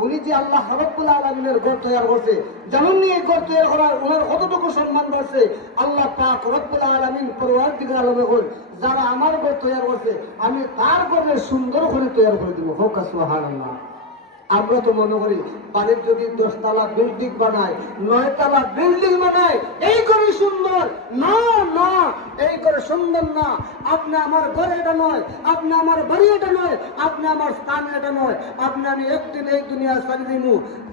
উনি যে আল্লাহ রব্বুল আলমিনের ঘর তৈরি করছে, যেমন নিয়ে ঘর তৈরি করার ওনার কতটুকু সম্মান আছে আল্লাহ পাক রব্বুল আলমিন পরিবার দিকে আলমে হল যারা আমার ঘর তৈরি করছে, আমি তার ঘরে সুন্দর করে তৈরি করে দিব। হোক সুহান আল্লাহ আমরা তো মনে করি, বাড়ির যদি দশতলা বিল্ডিং বানায়, নয়তলা বিল্ডিং বানায় এই করে সুন্দর না না এই করে সুন্দর না। আপনি আমার ঘরে এটা নয়, আপনি আমার বাড়ি এটা নয়, আপনি আমার স্থান এটা নয়। আপনি আমি একদিন এই দুনিয়া সারি দিব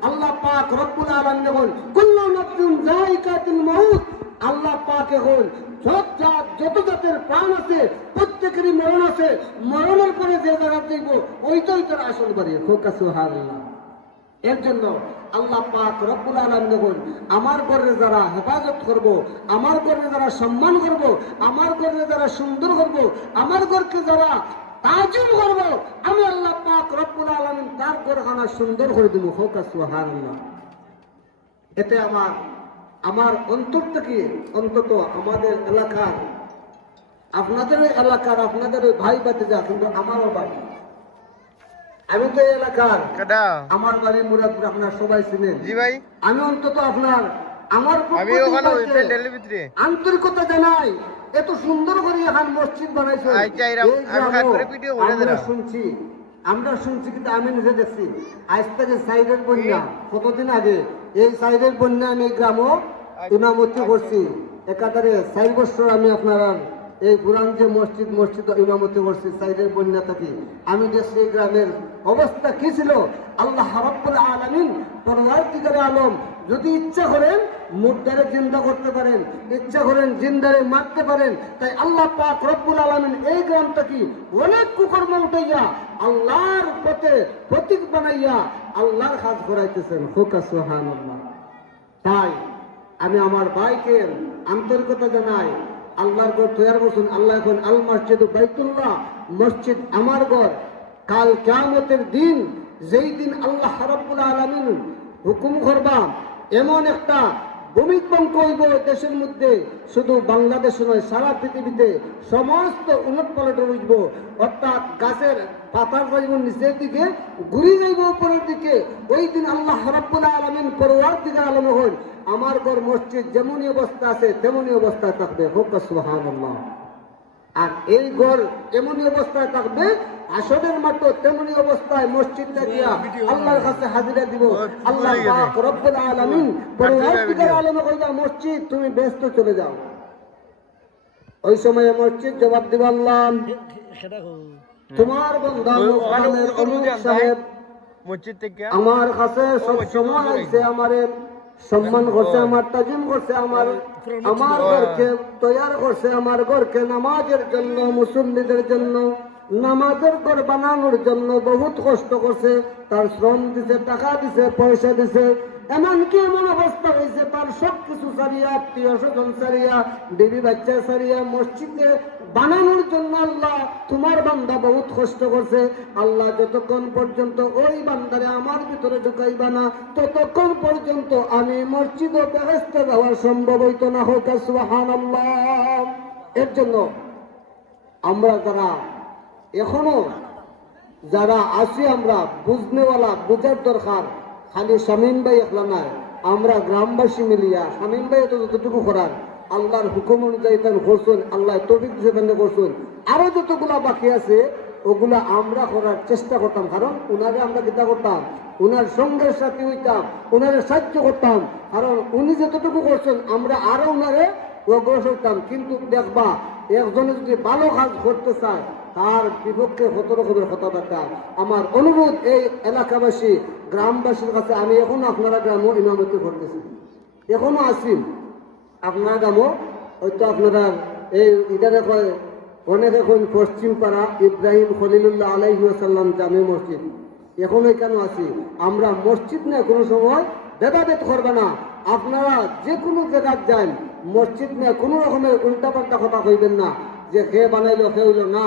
আল্লাহ পাক রব্বুল আলম যখন কুল্লু নতুন জায়গাতিল মৌত আল্লাহ পাকে হল যত জাত, যত জাতের প্রাণ আছে, প্রত্যেকেরই মরণ আছে। মরণের পরে যে জায়গা দেখব, ওইটাই তার আসল বাড়ি। এর জন্য আল্লাহ পাক রব্বুল আলম যখন আমার ঘরে যারা হেফাজত করব, আমার ঘরে যারা সম্মান করব, আমার ঘরে যারা সুন্দর করব, আমার ঘরকে যারা করব, আমি আল্লাহ পাক রব্বুল তার সুন্দর করে দেবো। হোকা এতে আমার আমার অন্তর থেকে অন্তত আমাদের এলাকার, আপনাদের এলাকার আপনাদের ভাই বাতে যা কিন্তু আমারও বাড়ি আমি তো এলাকার। আমার বাড়ি মুরাদপুর আপনার সবাই চিনেন। জি ভাই। আমি অন্তত আপনার আমার আমি ওখানে ভিতরে। আন্তরিকতা জানাই এত সুন্দর করে এখন মসজিদ বানাইছে আমরা শুনছি আমরা শুনছি কিন্তু আমি নিজে দেখছি। আজ থেকে সাইডের বন্যা কতদিন আগে? এই সাইডের বন্যা আমি গ্রামও আচ্ছা, ইমামতি করছি। একাধারে চার বছর আমি আপনার এই পুরান যে মসজিদ মসজিদ ইমামতি মসজিদ, সাইডের বন্যা থাকি। আমি যে সেই গ্রামের অবস্থা কি ছিল? আল্লাহ রাব্বুল আলামিন পরবর্তীকারে আলম, যদি ইচ্ছা করেন মুদ্দারে জিন্দা করতে পারেন, ইচ্ছা করেন জিন্দারে মারতে পারেন, তাই আল্লাহ পাক রব্বুল আলামিন এই গ্রামটা কি অনেক কুকর্ম উঠাইয়া আল্লাহর পথে প্রতীক বানাইয়া আল্লাহর কাজ করাইতেছেন হোকা সুবহানাল্লাহ। তাই আমি আমার ভাইকে আন্তরিকতা জানাই আল্লাহর ঘর তৈরি করছেন। আল্লাহ এখন আল মসজিদ বাইতুল্লাহ, মসজিদ আমার ঘর। কাল কেয়ামতের দিন যেই দিন আল্লাহ হরবুল আলমিন হুকুম করবা এমন একটা ভূমিকম্প হইব দেশের মধ্যে, শুধু বাংলাদেশে নয়, সারা পৃথিবীতে সমস্ত উলট পালট উঠবো অর্থাৎ গাছের পাতার যাইব নিচের দিকে ঘুরি যাইব উপরের দিকে, ওই দিন আল্লাহ রাব্বুল আলমিন পরওয়ার দিকে আলম হন। আমার ঘর মসজিদ যেমনই অবস্থা আছে, তেমনই অবস্থা থাকবে। হোক, সুবহানাল্লাহ। আর এই ঘর এমনই অবস্থায় থাকবে আসনের মাত্র তেমনি অবস্থায় মসজিদটা গিয়া আল্লাহর কাছে হাজিরা দিব। আল্লাহ পাক রব্বুল আলামিন পরবর্তীকার আলমে কইবা মসজিদ তুমি ব্যস্ত চলে যাও। ওই সময়ে মসজিদ জবাব দিব আল্লাহ। তোমার বন্ধা সাহেব মসজিদ থেকে আমার কাছে সব সময় আইছে আমারে সম্মান করছে আমার তাজিম করছে আমার আমার ঘরকে তৈয়ার করছে আমার ঘরকে নামাজের জন্য মুসল্লিদের জন্য নামাজের ঘর বানানোর জন্য বহুত কষ্ট করছে তার শ্রম দিছে টাকা দিছে পয়সা দিছে এমনকি এমন অবস্থা হয়েছে, তার সব কিছু সারিয়া আত্মীয় স্বজন সারিয়া বিবি বাচ্চা সারিয়া মসজিদে বানানোর জন্য আল্লাহ তোমার বান্দা বহুত কষ্ট করছে। আল্লাহ যতক্ষণ পর্যন্ত ওই বান্দারে আমার ভিতরে ঢুকাইবা না, ততক্ষণ পর্যন্ত আমি মসজিদ ও বেহেস্তে যাওয়া সম্ভব হইতো না, হোক সুহান এর জন্য আমরা যারা এখনও যারা আছি, আমরা বুঝনেওয়ালা, বুঝার দরকার। খালি শামীম ভাই একলা নাই, আমরা গ্রামবাসী মিলিয়া, শামীম ভাই তো যতটুকু করার, আল্লাহর হুকুম অনুযায়ী তেন করছেন আল্লাহ তৌফিক তেন করছেন আরও যতগুলা বাকি আছে, ওগুলা আমরা করার চেষ্টা করতাম, কারণ উনারে আমরা কিতা করতাম, উনার সঙ্গের সাথে হইতাম, উনারে সাহায্য করতাম, কারণ উনি যতটুকু করছেন, আমরা আরও উনারে অগ্রসর হইতাম। কিন্তু দেখবা, একজনে যদি ভালো কাজ করতে চায় তার বিপক্ষে কত রকমের কথাবার্তা আমার অনুরোধ এই এলাকাবাসী, গ্রামবাসীর কাছে, আমি এখনও আপনারা গ্রামও ইমামতি করতেছি। এখনও আছি। আপনার গ্রামও, হয়তো আপনারা এই ইটারে কয় অনেকে পশ্চিম পাড়া ইব্রাহিম খলিলুল্লাহ আলাইহি সাল্লাম জামে মসজিদ। এখন কেন আছি? আমরা মসজিদ না কোনো সময় ভেদাভেদ করবে না। আপনারা যে কোনো জায়গায় যান, মসজিদ নিয়ে কোনো রকমের উল্টাপাল্টা কথা কইবেন না যে খেয়ে বানাইলো খেয়ে হইল না।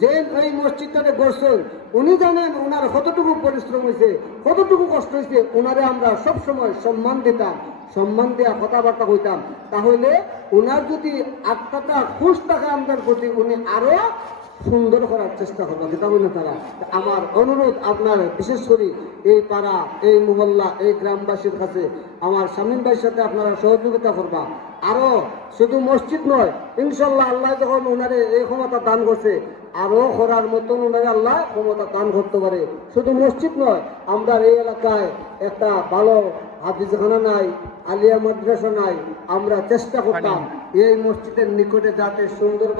যে এই মসজিদটাতে গড়ছেন উনি জানেন ওনার কতটুকু পরিশ্রম হয়েছে, কতটুকু কষ্ট হয়েছে ওনারে আমরা সব সময় সম্মান দিতাম, সম্মান দেওয়া কথাবার্তা কইতাম। তাহলে ওনার যদি আত্মাটা খুশ থাকে আমাদের প্রতি উনি আরও সুন্দর করার চেষ্টা করব কিতাবুল তারা? আমার অনুরোধ আপনার বিশেষ করে এই পাড়া এই মহল্লা এই গ্রামবাসীর কাছে আমার স্বামীন ভাইয়ের সাথে আপনারা সহযোগিতা করবা। আরও শুধু মসজিদ নয় ইনশাল্লাহ আল্লাহ যখন ওনারে এই ক্ষমতা দান করছে আরও করার মতন ওনারে আল্লাহ ক্ষমতা দান করতে পারে। শুধু মসজিদ নয় আমরা এই এলাকায় একটা ভালো হাফিজখানা নাই আলিয়া মাদ্রাসা নাই আমরা চেষ্টা করতাম এই মসজিদের নিকটে যাতে সুন্দর